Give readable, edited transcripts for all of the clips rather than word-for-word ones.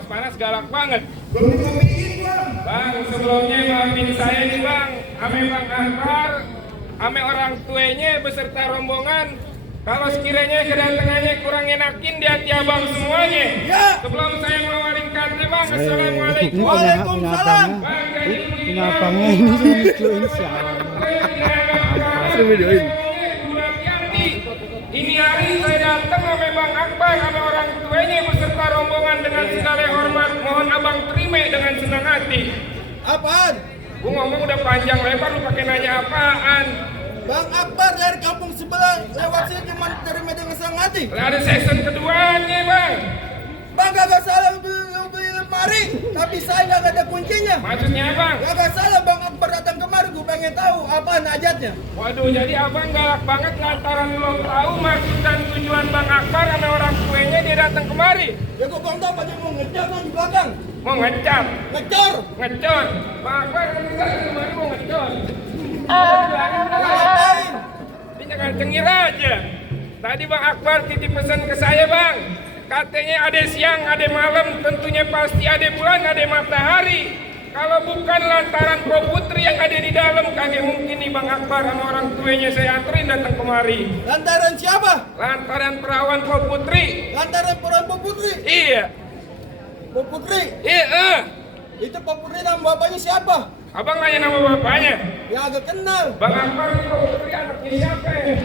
panas-panas galak banget. Kopi-kopiin bang. Bang, sebelumnya maafin saya nih bang, ame Bang Akbar, ame orang tuanya beserta rombongan. Kalau sekiranya kedatangannya kurang enakin di hati abang semuanya. Ya. Sebelum saya ngeluarin kartu bang, assalamualaikum. Waalaikumsalam. Bang, jadi Punya abangnya ini lucuin siapa? Videoin. Ini hari saya datang sama Bang Akbar sama orang tuanya beserta rombongan dengan segala hormat. Mohon abang terima dengan senang hati. Apaan? Gua ngomong udah panjang lebar, lu pakai nanya apaan? Bang Akbar dari kampung sebelah lewat sini cuma terima dengan senang hati. Lah ada season keduanya bang. Bang gak salah beli lemari, tapi saya gak ada kuncinya. Maksudnya bang? Gak salah Bang Akbar datang kemari, gue pengen tahu apaan hajatnya. Waduh, jadi abang galak banget lantaran lo tahu maksud dan tujuan Bang Akbar sama orang tuanya dia datang kemari. Ya gue bang tahu pada mau ngejar kan di belakang. Mau ngecap, Ngecor. ngecor. Bang Akbar kan kemari mau ngecor. Ngapain? Ini jangan cengir aja. Tadi Bang Akbar titip pesan ke saya bang. Katanya ada siang, ada malam, tentunya pasti ada bulan, ada matahari. Kalau bukan lantaran Pro Putri yang ada di dalam, kagak mungkin nih Bang Akbar sama orang tuanya saya anterin datang kemari. Lantaran siapa? Lantaran perawan Pro Putri. Lantaran perawan Putri. Iya. Putri. Iya. Itu Putri nama bapaknya siapa? Abang nanya nama bapaknya. Ya agak kenal. Bang Akbar Pro Putri anaknya siapa ya?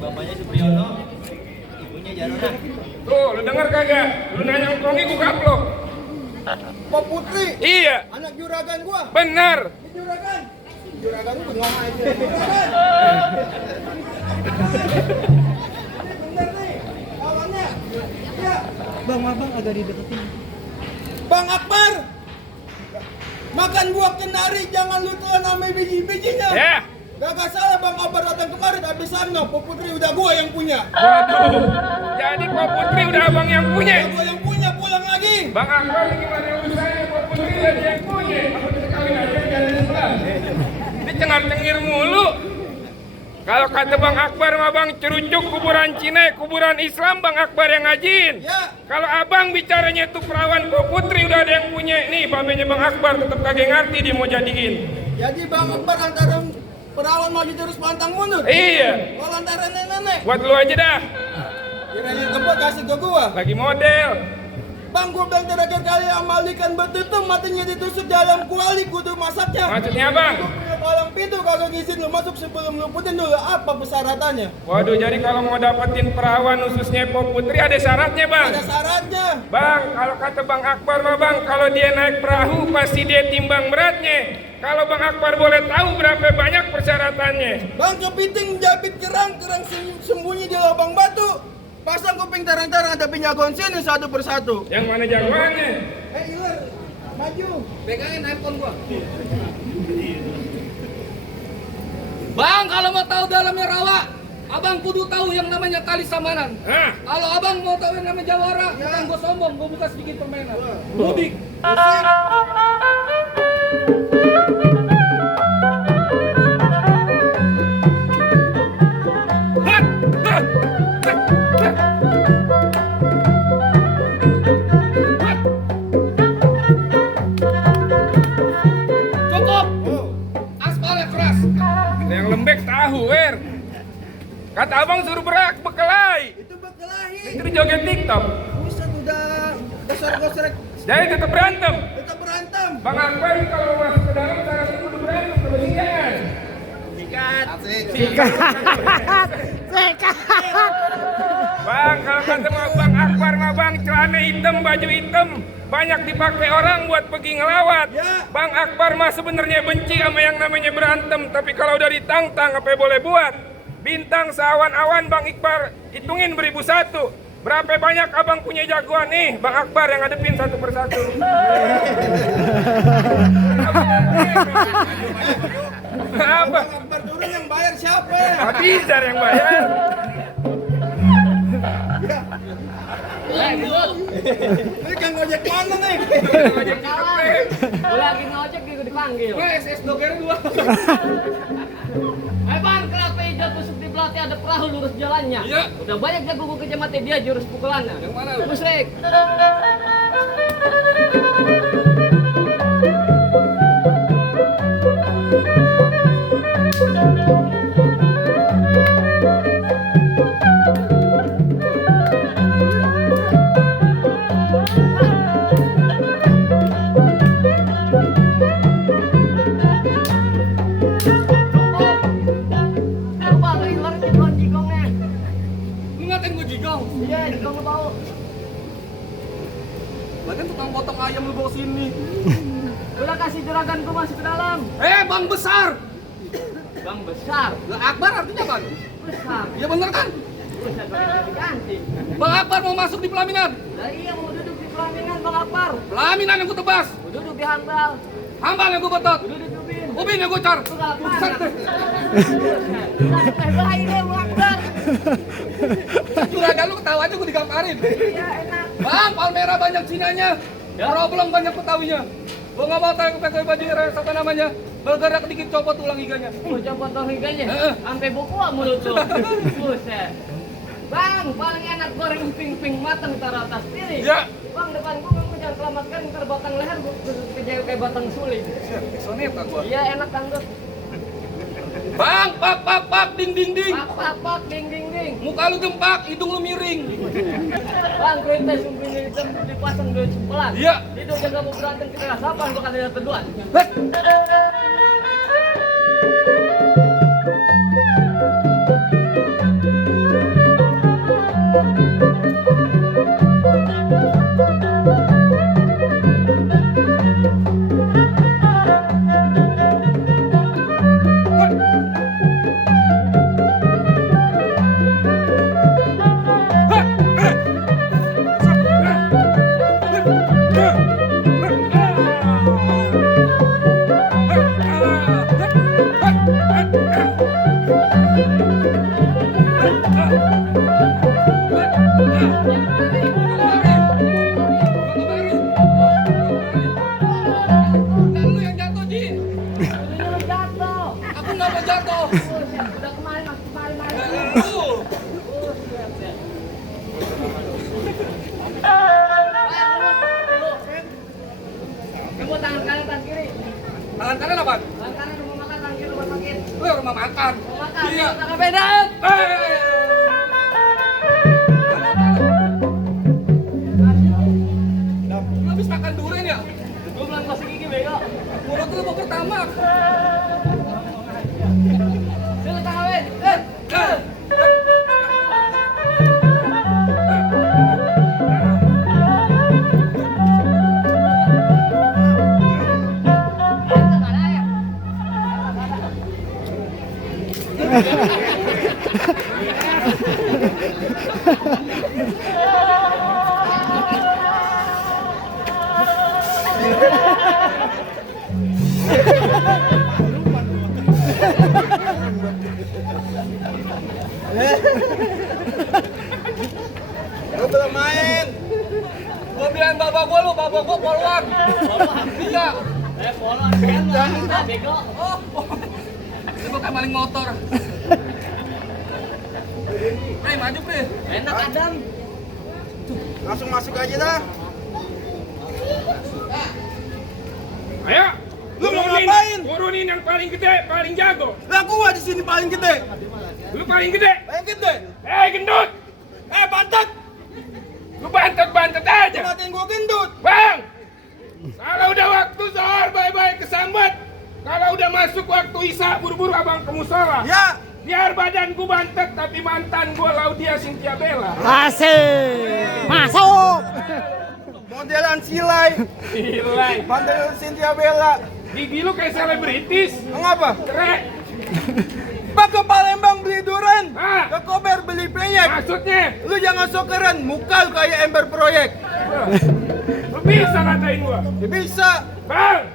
Bapaknya Supriyono, ibunya Jarona. Tuh, lu denger kagak? Lu nanya Kongi gua kaplok. Putri. Iya. Anak juragan gua. Benar. Ini juragan. Juragan lu ngomong aja. Juragan. Bener nih. Awalnya. Ya. Bang, abang agak dideketin. Bang Akbar. Makan buah kenari jangan lu telan sama biji-bijinya. Ya. Gak salah Bang Akbar datang kemarin tapi sana Putri udah gua yang punya. Waduh. Jadi Pro Putri udah abang yang punya. Udah gua yang punya pulang lagi. Bang Akbar gimana usahanya Pro Putri udah dia yang punya. Apa kita kawin aja jalan sebelah. Ini cengar-cengir mulu. Kalau kata Bang Akbar mah bang cerucuk kuburan Cina, kuburan Islam Bang Akbar yang ngajin. Ya. Kalau abang bicaranya tuh perawan Pro Putri udah ada yang punya. Nih babenya Bang Akbar tetap kagak ngerti dia mau jadiin. Jadi Bang Akbar antara perawan maju terus pantang mundur. Iya. Kalau antara nenek-nenek. Buat lu aja dah. Kirain tempat kasih ke gua. Lagi model. Bang gua bilang terakhir kali amalikan betutu matinya ditusuk dalam kuali kudu masaknya. Maksudnya bang? Gua punya palang pintu kagak ngizin lu masuk sebelum lu putin dulu apa persyaratannya? Waduh, jadi kalau mau dapetin perawan khususnya Pro Putri ada syaratnya bang. Ada syaratnya. Bang, kalau kata Bang Akbar mah bang, kalau dia naik perahu pasti dia timbang beratnya. Kalau Bang Akbar boleh tahu berapa banyak persyaratannya? Bang kepiting jabit kerang sembunyi di lubang batu. Pasang kuping tarang-tarang tapi jagoan sini satu persatu. Yang mana jagoannya? Iler, maju. Pegangin handphone gua. Bang, kalau mau tahu dalamnya rawa, abang kudu tahu yang namanya Kali Samanan. Hah? Kalau abang mau tahu yang namanya Jawara, bukan gua sombong, gua buka sedikit permainan. Mudik. Cukup. Aspalnya keras. Yang lembek tahu, Wer. Kata abang suruh bekelai. Itu berkelahi. Itu joget TikTok. Buset udah gosor-gosor Jadi tetap berantem. kita berantem. Bang Akbar kalau masuk ke dalam syaratnya kudu berantem sama jangan. Bang, kalau kata Bang Akbar mah bang celana hitam, baju hitam banyak dipakai orang buat pergi ngelawat. Ya. Bang Akbar mah sebenarnya benci sama yang namanya berantem, tapi kalau udah ditantang apa yang boleh buat? Bintang seawan-awan Bang Akbar hitungin beribu satu. Berapa banyak abang punya jagoan nih, Bang Akbar yang ngadepin satu persatu. Apa? Bang Akbar turun yang bayar siapa? Abizar yang bayar. Ini kan ngojek mana nih? Ngojek capek. Gue lagi ngojek juga dipanggil. SS doger gua. Ayo bang, kenapa hijau tusuk di belat mati ada perahu lurus jalannya. Iya. Udah banyak jago gue kerja mati dia jurus pukulannya. Yang mana lu? Musrik. Coba ngiler jigong jigongnya. Lu ngatain gue jigong. Iya, jigong lu bau. Lagian tukang potong ayam lu bawa sini. Udah kasih juragan gue masuk ke dalam. Bang besar. Bang besar. Lah Akbar artinya bang? Besar. Iya bener kan? Buset, udah diganti. Bang Akbar mau masuk di pelaminan. Lah iya mau duduk di pelaminan Bang Akbar. Pelaminan yang gue tebas. Mau duduk di hambal. Hambal yang gue betot. Mau duduk di ubin. Ubin yang gue car. Lu gak apa. Buset deh. Baik deh Bang Akbar. Juragan lu ketawa aja gue digamparin. Iya enak. Bang, Palmera banyak Cinanya. Problem banyak Betawinya. Gue gak mau tahu pakai baju apa namanya. Bergerak dikit copot tulang iganya. Mau copot tuh higanya. Heeh. Sampai buku mulut tuh. Buset. Bang, paling enak goreng ping-ping matang taruh atas piring. Iya. Bang, depan gua kamu jangan selamatkan ntar batang leher gua kejayu kayak batang suling. Soneta gua. Iya enak kan Gus. Bang, pak, ding ding ding. Pak, ding ding ding. Muka lu gempak, hidung lu miring. Bang, kereta sumpingnya hitam dipasang duit sebelah. Iya. Itu jangan mau berantem kita sapan bakal ada teduan. Heh. Lu yang jatuh, Ji. Lu jatuh. Aku nggak mau jatuh. Buset, udah kemarin mas kemarin. Lu. Kamu tangan kanan tangan kiri. Tangan kanan apa? Tangan kanan rumah makan, tangan kiri rumah sakit. Lu yang rumah makan. Rumah makan. Iya. Tangan beda. Lu habis makan durian ya? Gue belum masuk gigi bego. Mulut lu mau pertama. Sini tangan weh. Lu belum main. Gua bilang bapak gua polwan. Iya. Polon kan bego. Oh. Ini bukan maling motor. Maju, Pri. Enak Adam. Langsung masuk aja dah. Ayo. Lu mau turunin, ngapain? Turunin yang paling gede, paling jago. Lah gua di sini paling gede. Lu paling gede. Paling gede. Gendut. Pantat. Lu bantet aja. Matiin gua gendut. Bang. Kalau udah waktu zuhur bye-bye kesambat. Kalau udah masuk waktu isya buru-buru abang ke musola. Ya. Biar badanku bantet tapi mantan gua Laudia Cynthia Bella. Asik. Masuk. Modelan silai. Gila. Modelan Cynthia Bella. Gigi lu kayak selebritis. Mengapa? Keren. Pak ke Palembang beli duren. Ah. Ke Kober beli peyek. Maksudnya, Lu jangan sok keren, muka lu kayak ember proyek. lu bisa ngatain gua. Ya bisa. Bang,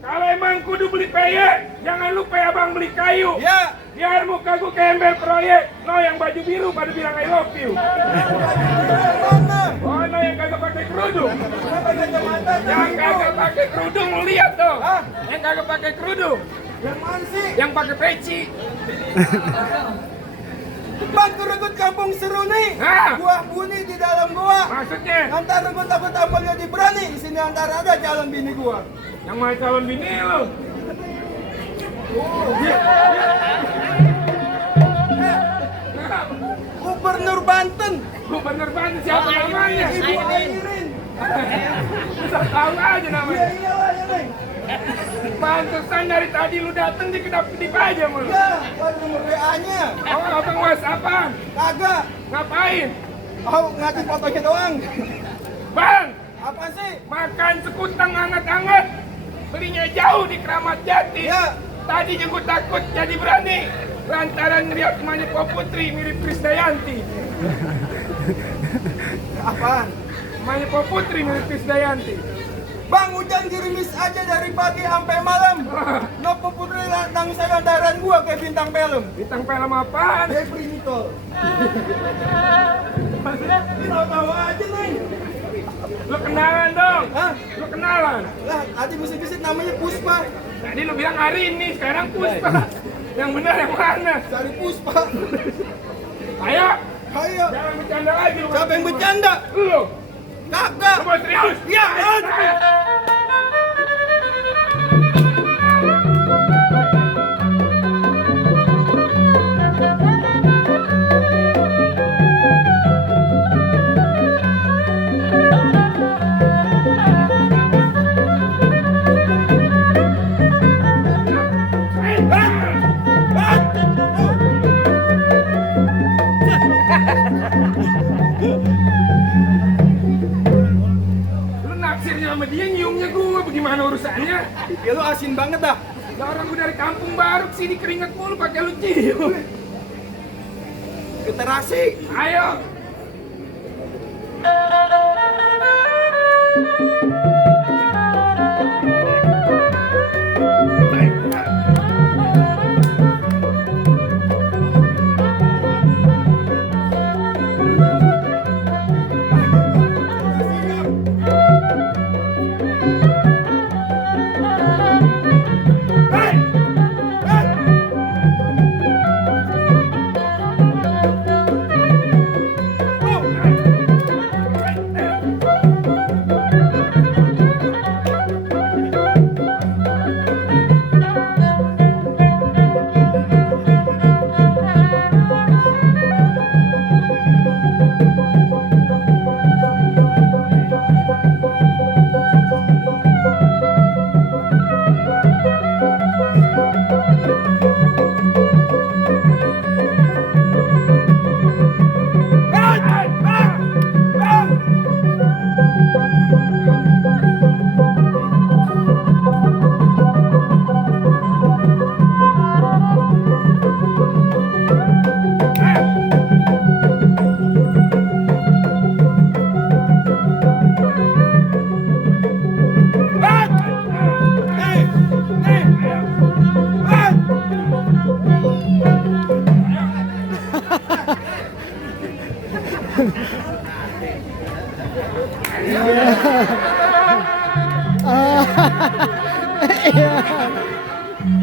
kalau emang kudu beli peyek, jangan lupa abang beli kayu. Ya. Biar muka gua kayak ember proyek. No yang baju biru pada bilang I love you. Mana? Oh no yang kagak pakai kerudung. Yang kagak pakai kerudung lu lihat tuh. Hah? Yang kagak pakai kerudung. Yang mana sih? Yang pakai peci. Bang, keregut kampung seru nih. Hah? Gua bunyi di dalam gua. Maksudnya? Antara gua takut amalnya di berani. Di sini antara ada calon bini gua. Yang mau calon bini lo? Gubernur Banten. Gubernur Banten siapa namanya? Ibu Airin. Bisa tahu aja namanya. Iyalah ya, Neng. Pantesan dari tadi lu dateng di kedap-kedip aja mulu. Ya, baru nomor WA-nya. Oh, abang whatsappan. Kagak. Ngapain? Oh, ngasih fotonya doang. Bang, Apa sih? makan sekutang hangat-hangat. Belinya jauh di Keramat Jati. Ya. Tadi juga takut jadi berani. Lantaran ngeliat emaknya Pak Putri mirip Krisdayanti. Apaan? Emaknya Pak Putri mirip Krisdayanti. Bang, hujan gerimis aja dari pagi sampai malam. Nopo Putri nangis lantaran gua kayak bintang film. Bintang film apaan? Jeffrey Nicole. Tahu-tahu aja, Neng. Lu kenalan dong. Hah? Lu kenalan. Lah, tadi bisik-bisik namanya Puspa. Tadi lu bilang hari ini, sekarang Puspa. Yang benar yang mana? Cari Puspa. Ayo, Ayo. jangan bercanda lagi lu. Siapa yang bercanda? Lu. Kagak. Lu mau serius? Iya, kan? Lu naksirnya sama dia, nyiumnya gua, bagaimana urusannya? Ya lu asin banget dah. Lah orang gua dari kampung baru sini keringet mulu pakai lu cium. Literasi. Ayo.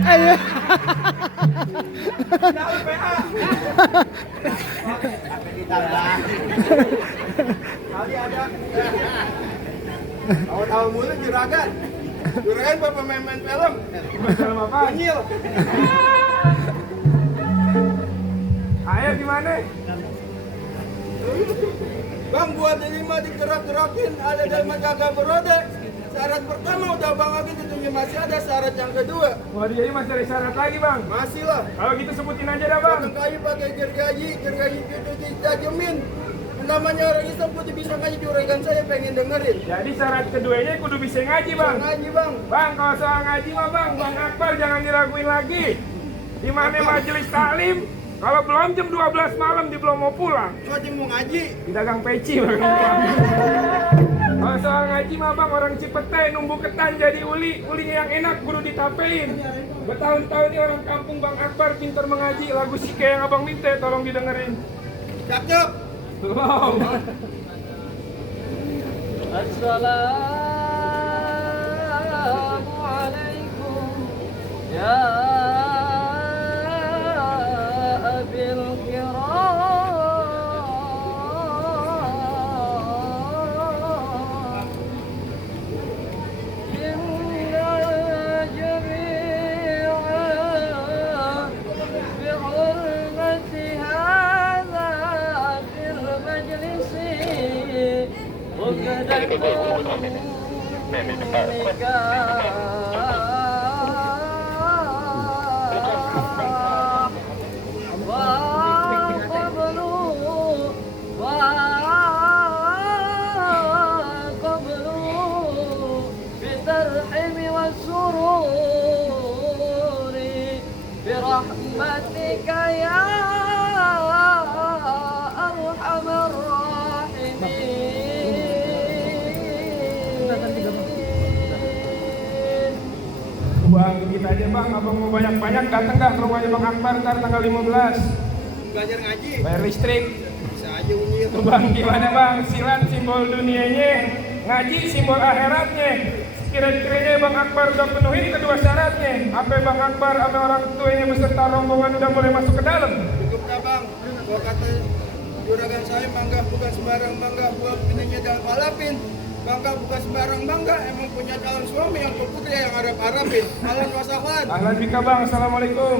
Ayo. Kali ada. Tahu-tahu mulu juragan. Juragan apa pemain film? Film apa? Banyil. Ayo gimana? Bang, buat lima digerak-gerakin ada dalam kagak beroda. Syarat pertama udah bang lagi tentunya masih ada syarat yang kedua. Mau jadi masih ada syarat lagi bang? Masih lah. Kalau gitu sebutin aja dah bang. Potong kayu pakai gergaji itu dijajamin. Namanya orang Islam putih bisa ngaji juragan saya pengen dengerin. Jadi syarat keduanya kudu bisa ngaji bang. Ngaji bang. Bang, kalau soal ngaji mah bang Akbar jangan diraguin lagi. Di mana majelis taklim? Kalau belum jam 12 malam di belum mau pulang. Ngaji mau ngaji. Di dagang peci bang. Kalau soal ngaji mah bang orang Cipete numbu ketan jadi ulinya yang enak kudu ditapein. Bertahun-tahun ini orang kampung Bang Akbar pintar mengaji, lagu Sike yang abang minta tolong didengerin. Cakep. Belum. Assalamualaikum ya abil kiram. برحمتك يا أرحم الراحمين. Bang, kita aja bang, abang mau banyak-banyak datang dah ke rumahnya Bang Akbar ntar tanggal 15. Belajar ngaji. Bayar listrik. Bisa aja unyil. Tuh bang, gimana bang? Silat simbol dunianya, ngaji simbol akhiratnya. Kira-kiranya Bang Akbar udah penuhin kedua syaratnya. Apa Bang Akbar sama orang tuanya beserta rombongan udah mulai masuk ke dalam? Cukup dah bang. Gua kata juragan saya bangga bukan sembarang bangga, buat bininya dalam palapin. Bangga bukan sembarang bangga, emang punya calon suami yang putri yang Arab-Arabin. Ahlan wa sahlan. Ahlan bika bang, assalamualaikum.